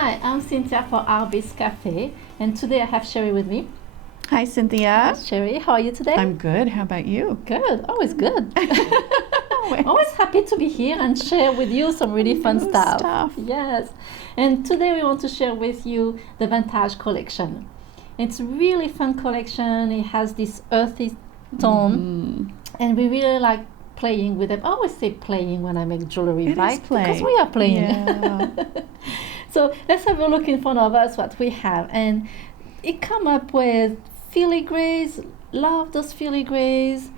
Hi, I'm Cynthia for Artbeads Cafe, and today I have Cheri with me. Hi, Cynthia. Hi, Cheri, how are you today? I'm good. How about you? Good, always good. Always happy to be here and share with you some really fun stuff. Yes, and today we want to share with you the Vantage collection. It's a really fun collection. It has this earthy tone, and we really like playing with them. I always say playing when I make jewelry, right? Because we are playing. Yeah. So let's have a look in front of us what we have, and it come up with filigrees. Love those filigrees,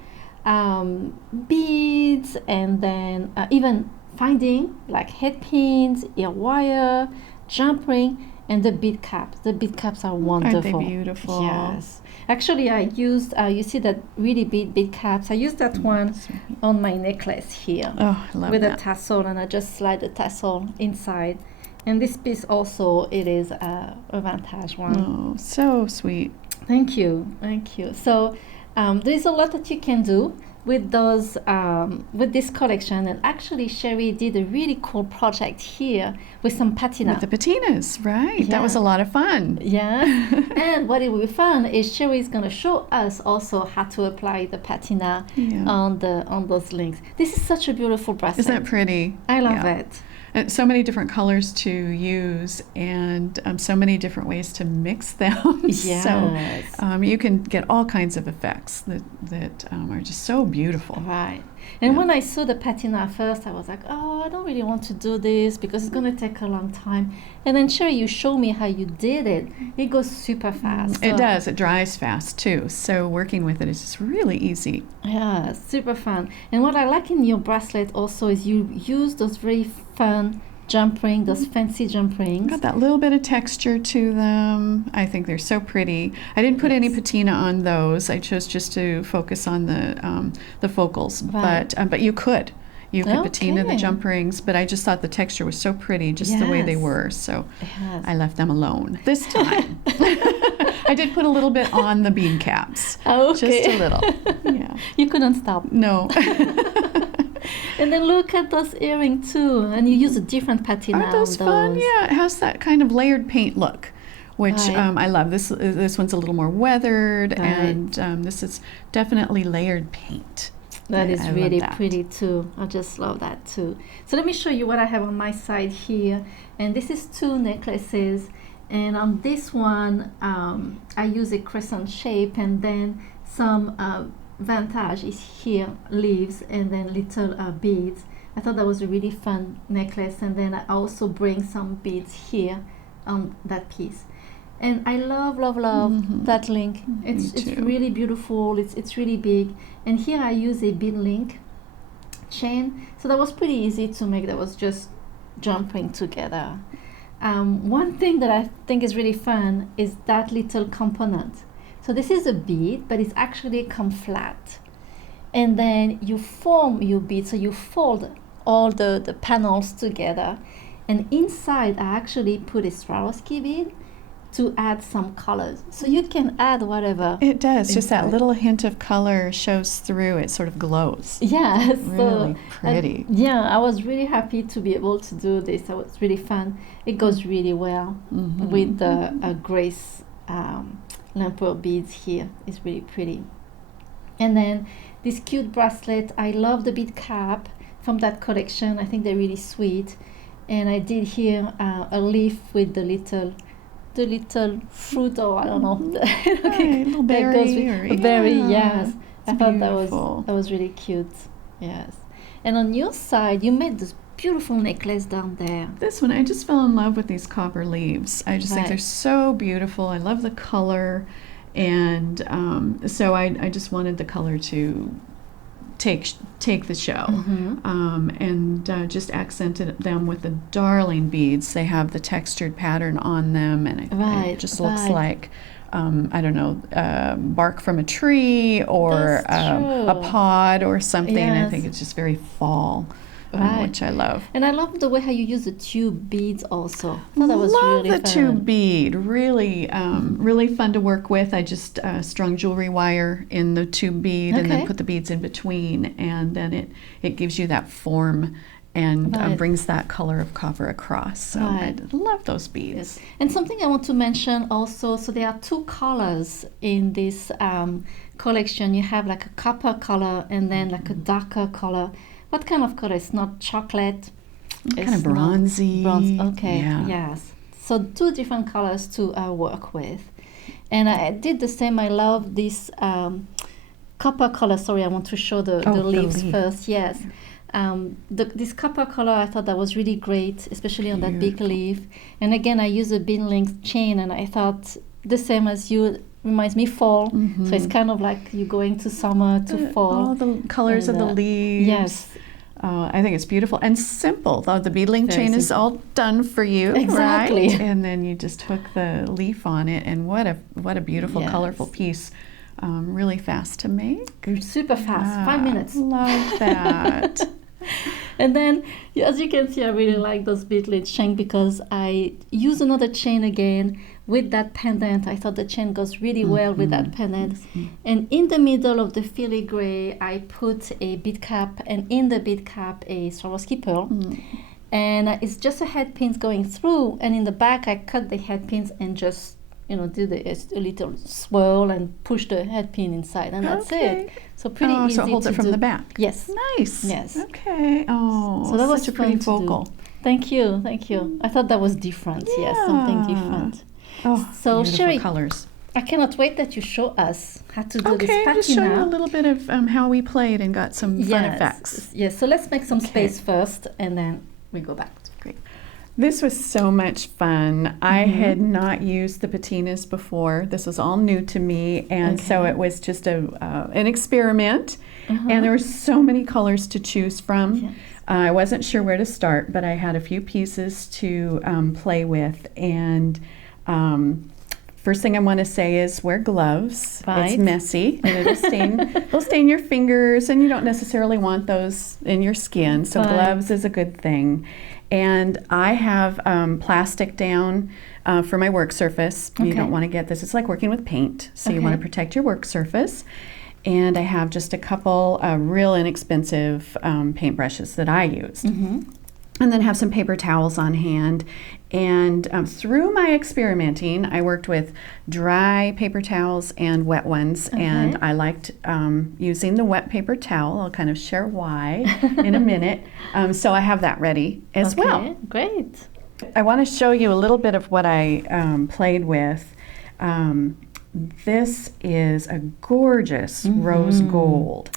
beads, and then even finding like head pins, ear wire, jump ring, and the bead caps. The bead caps are wonderful. Aren't they beautiful? Yes. Actually, I used, you see that really big bead caps. I used that one on my necklace here. Oh, I love with that. a tassel, and I just slide the tassel inside. And this piece also, it is a Vantage one. Oh, so sweet. Thank you, thank you. So there's a lot that you can do with those, with this collection. And actually, Cheri did a really cool project here with some patina. With the patinas, right? Yeah. That was a lot of fun. Yeah. And what it will be fun is Cheri is going to show us also how to apply the patina on those links. This is such a beautiful bracelet. Isn't that pretty? I love it. And so many different colors to use, and so many different ways to mix them. Yes. So you can get all kinds of effects that are just so beautiful. Right. And when I saw the patina first, I was like, oh, I don't really want to do this because it's going to take a long time. And then, Cheri, you show me how you did it. It goes super fast. It does. It dries fast, too. So working with it is just really easy. Yeah, super fun. And what I like in your bracelet also is you use those very fun jump ring, those fancy jump rings. Got that little bit of texture to them. I think they're so pretty. I didn't put any patina on those. I chose just to focus on the focals. Right. But you could. You could patina the jump rings, but I just thought the texture was so pretty, just the way they were. So I left them alone this time. I did put a little bit on the bead caps. Oh, okay. Just a little. Yeah. You couldn't stop. No. And then look at those earrings too, and you use a different patina. Aren't those fun? Yeah, it has that kind of layered paint look, which I love. This one's a little more weathered, and this is definitely layered paint. That is really pretty too. I just love that too. So let me show you what I have on my side here, and this is 2 necklaces, and on this one I use a crescent shape, and then some Vantage is here, leaves, and then little beads. I thought that was a really fun necklace, and then I also bring some beads here on that piece. And I love that link. It's really beautiful. It's really big. And here I use a bead link chain, so that was pretty easy to make. That was just jumping together. One thing that I think is really fun is that little component. So this is a bead, but it's actually come flat. And then you form your bead, so you fold all the panels together. And inside I actually put a Swarovski bead to add some colors. So you can add whatever. It does. Just that little hint of color shows through. It sort of glows. Yeah. Really pretty. I was really happy to be able to do this. It was really fun. It goes really well with the Grace Lamper beads here. It's really pretty. And then this cute bracelet. I love the bead cap from that collection. I think they're really sweet. And I did here a leaf with the little fruit, or I don't know, little berry, a berry. Yes, I thought beautiful. that was really cute. Yes. And on your side, you made this beautiful necklace down there. This one, I just fell in love with these copper leaves. I just think they're so beautiful. I love the color, and so I just wanted the color to take the show, and just accented them with the darling beads. They have the textured pattern on them, and it just looks like I don't know, bark from a tree or a pod or something. I think it's just very fall. Which I love. And I love the way how you use the tube beads also. I thought that was love really the tube bead. Really, really fun to work with. I just strung jewelry wire in the tube bead and then put the beads in between, and then it gives you that form and Right. brings that color of copper across. So I Right. love those beads. Yes. And something I want to mention also, so there are two colors in this collection. You have like a copper color and then like a darker color. What kind of color? It's not chocolate. Kind It's of not bronzy. bronze. Okay. Yeah. Yes. So two different colors to work with. And I did the same. I love this copper color. Sorry, I want to show the leaves leaf. first. Yes. This copper color, I thought that was really great, especially on that big Beautiful. leaf. And again, I use a bean length chain, and I thought the same as you, reminds me fall. So it's kind of like you're going to summer to fall. All the colors And, of the leaves. Yes. I think it's beautiful and simple. Though the beadling Very chain is simple. all done for you, Exactly. right? And then you just hook the leaf on it, and what a beautiful, Yes. colorful piece. Really fast to make. Super fast, 5 minutes. Love that. And then, as you can see, I really like those beadling chain because I use another chain again with that pendant. I thought the chain goes really well with that pendant. And in the middle of the filigree, I put a bead cap, and in the bead cap, a Swarovski pearl. And it's just a head pins going through, and in the back, I cut the head pins and just do a little swirl and push the head pin inside, and that's it. So pretty easy so it holds to it from do. the back. Yes. Nice. Yes. Okay. Oh, So that was such a pretty fun to do. focal. Thank you, thank you. I thought that was different. Yes, something Yeah. different. Oh, So, beautiful Cheri, colors. I cannot wait that you show us how to do Okay, this patina. just show you a little bit of how we played and got some fun effects. Yes, so let's make some Okay. space first, and then we go back. Great. This was so much fun. I had not used the patinas before. This was all new to me, and so Okay. it was just an experiment. And there were so many colors to choose from. Yes. I wasn't sure where to start, but I had a few pieces to play with. And first thing I want to say is wear gloves. Right. It's messy, and it'll stain your fingers, and you don't necessarily want those in your skin. So Right. gloves is a good thing. And I have plastic down for my work surface. You Okay. don't want to get this. It's like working with paint, so you want to Okay. protect your work surface. And I have just a couple real inexpensive paintbrushes that I used. And then have some paper towels on hand. And through my experimenting, I worked with dry paper towels and wet ones. And I liked using the wet paper towel. I'll kind of share why in a minute. So I have that ready as well. Great. I want to show you a little bit of what I played with. This is a gorgeous rose gold.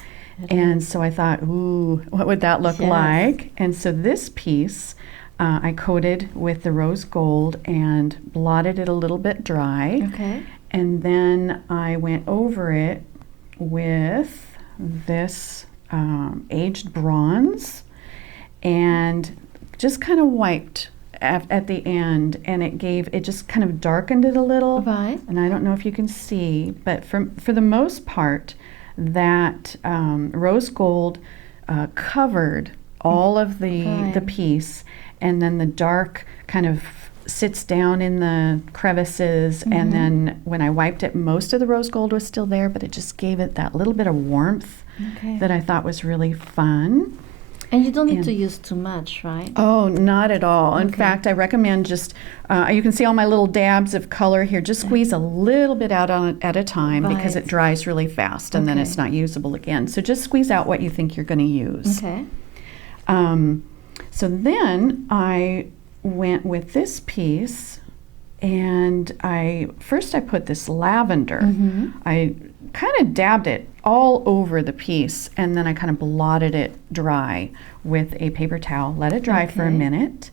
And so I thought, ooh, what would that look like? And so this piece I coated with the rose gold and blotted it a little bit dry. Okay. And then I went over it with this aged bronze and just kind of wiped at the end, and it just kind of darkened it a little. Right. And I don't know if you can see, but for the most part, that rose gold covered all of the piece, and then the dark kind of sits down in the crevices, and then when I wiped it, most of the rose gold was still there, but it just gave it that little bit of warmth that I thought was really fun. And you don't need to use too much, right? Oh, not at all. In fact, I recommend just, you can see all my little dabs of color here. Just squeeze a little bit out on it at a time because it dries really fast and then it's not usable again. So just squeeze out what you think you're going to use. Okay. So then I went with this piece, and first I put this lavender. I kind of dabbed it all over the piece, and then I kind of blotted it dry with a paper towel, let it dry for a minute,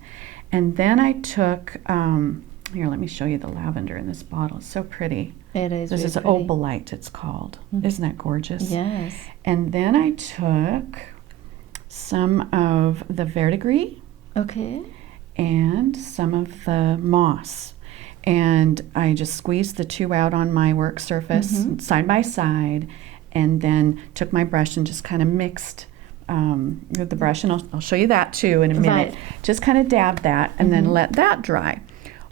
and then I took, here, let me show you the lavender in this bottle. It's so pretty. It is. This really is pretty. opalite, it's called. Isn't that gorgeous? Yes. And then I took some of the verdigris Okay. and some of the moss. And I just squeezed the two out on my work surface side by side, and then took my brush and just kind of mixed with the brush, and I'll show you that too in a minute. Right. Just kind of dabbed that and then let that dry.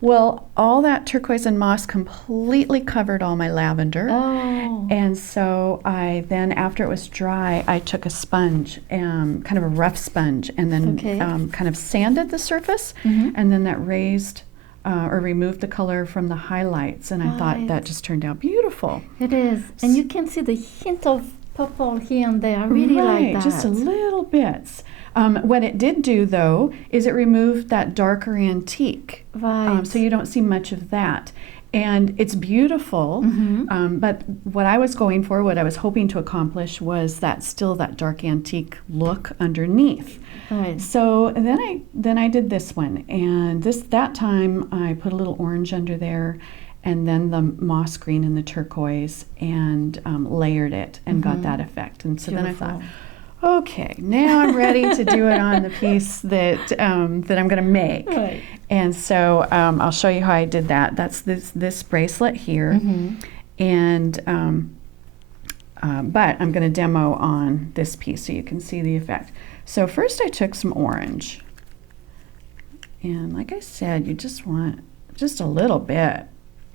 Well, all that turquoise and moss completely covered all my lavender. Oh. And so I then, after it was dry, I took a sponge, kind of a rough sponge, and then kind of sanded the surface, and then that raised or removed the color from the highlights. And I thought that just turned out beautiful. It is. And you can see the hint of purple here and there. I really like that. Just a little bits. What it did do, though, is it removed that darker antique. Right. So you don't see much of that. And it's beautiful, but what I was going for, what I was hoping to accomplish was that dark antique look underneath. Right. So then I did this one, and that time I put a little orange under there, and then the moss green and the turquoise, and layered it and got that effect. And so Beautiful. Then I thought, okay, now I'm ready to do it on the piece that I'm going to make. Right. And so I'll show you how I did that. That's this bracelet here, and but I'm going to demo on this piece so you can see the effect. So first I took some orange, and like I said, you just want just a little bit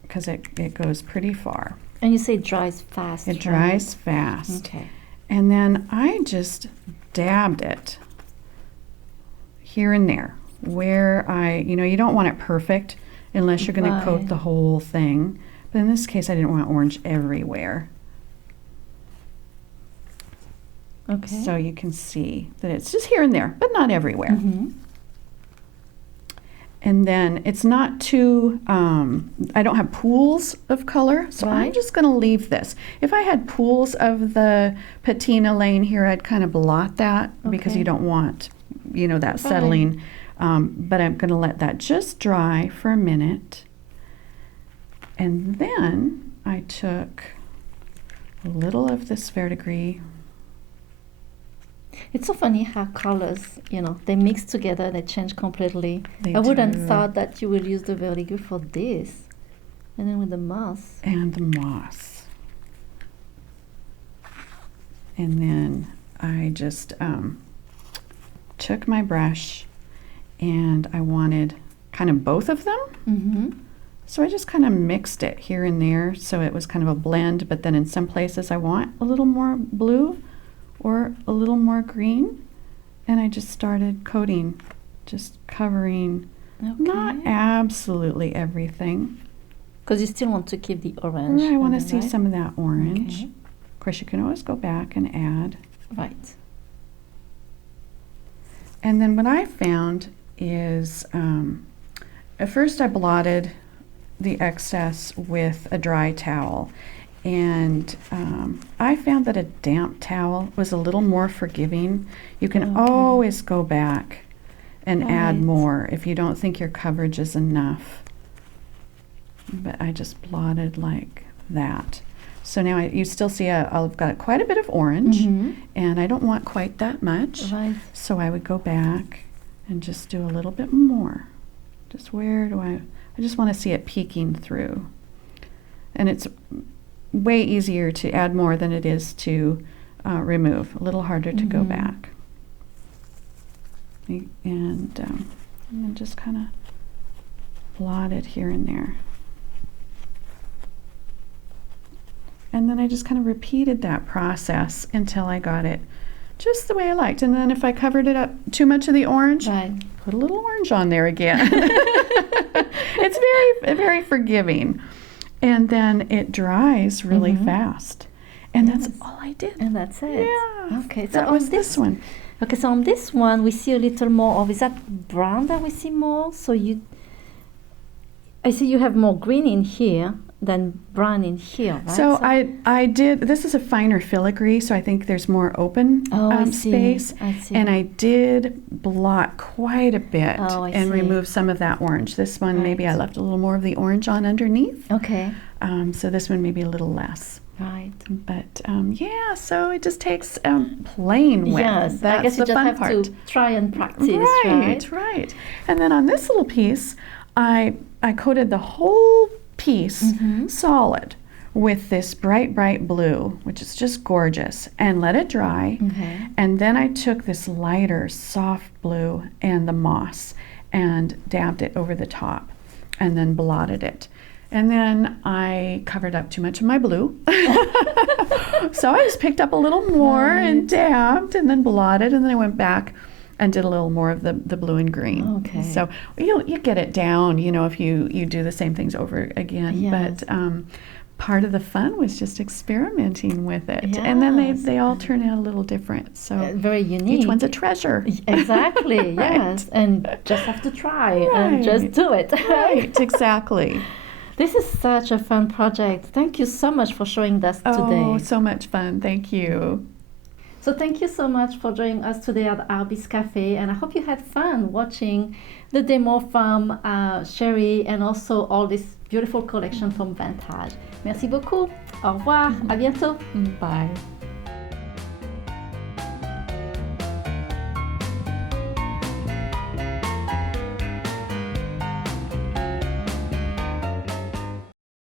because it goes pretty far. And you say it dries fast. It dries fast. Okay. And then I just dabbed it here and there where you don't want it perfect unless you're going to coat the whole thing. But in this case, I didn't want orange everywhere. Okay. So you can see that it's just here and there, but not everywhere. And then it's not too, I don't have pools of color, so I'm just going to leave this. If I had pools of the patina laying here, I'd kind of blot that because you don't want, that settling. But I'm going to let that just dry for a minute. And then I took a little of this Filigree. It's so funny how colors, they mix together, they change completely. They I wouldn't do. thought that you would use the Filigree for this. And then with the moss. And the moss. And then I just took my brush, and I wanted kind of both of them. So I just kind of mixed it here and there, so it was kind of a blend, but then in some places I want a little more blue or a little more green, and I just started coating, just covering, not absolutely everything. Because you still want to keep the orange. I want to see some of that orange. Okay. Of course, you can always go back and add. Right. And then what I found is, at first I blotted the excess with a dry towel, and I found that a damp towel was a little more forgiving. You can always go back and add more if you don't think your coverage is enough. But I just blotted like that. So now you still see I've got quite a bit of orange, and I don't want quite that much. Right. So I would go back and just do a little bit more. Just where do I just want to see it peeking through. And it's way easier to add more than it is to remove. A little harder to go back. And then just kind of blot it here and there. And then I just kind of repeated that process until I got it just the way I liked. And then if I covered it up too much of the orange, put a little orange on there again. It's very, very forgiving. And then it dries really fast. And that's all I did. And that's it. Yeah. Okay. So that was this one. Okay, so on this one, we see a little more of, is that brown that we see more? So I see you have more green in here than brown in here, right? So I did, this is a finer filigree, so I think there's more open space. I see. And I did blot quite a bit and remove some of that orange. This one, maybe I left a little more of the orange on underneath. Okay. So this one maybe a little less. Right. But yeah, so it just takes playing with. Yes, that's I guess you the just fun have part. to try and practice, right? Right. And then on this little piece, I coated the whole piece solid with this bright, bright blue, which is just gorgeous, and let it dry. And then I took this lighter, soft blue and the moss and dabbed it over the top. and then blotted it. And then I covered up too much of my blue. So I just picked up a little more and dabbed and then blotted, and then I went back and did a little more of the blue and green. Okay. So you get it down, if you do the same things over again. Yes. But part of the fun was just experimenting with it. Yes. And then they all turn out a little different. So very unique. Each one's a treasure. Exactly, Right. yes. And just have to try and just do it. Right, exactly. This is such a fun project. Thank you so much for showing us today. Oh, so much fun. Thank you. So thank you so much for joining us today at Artbeads Cafe, and I hope you had fun watching the demo from Cheri and also all this beautiful collection from Vantage. Merci beaucoup. Au revoir. À bientôt. Bye.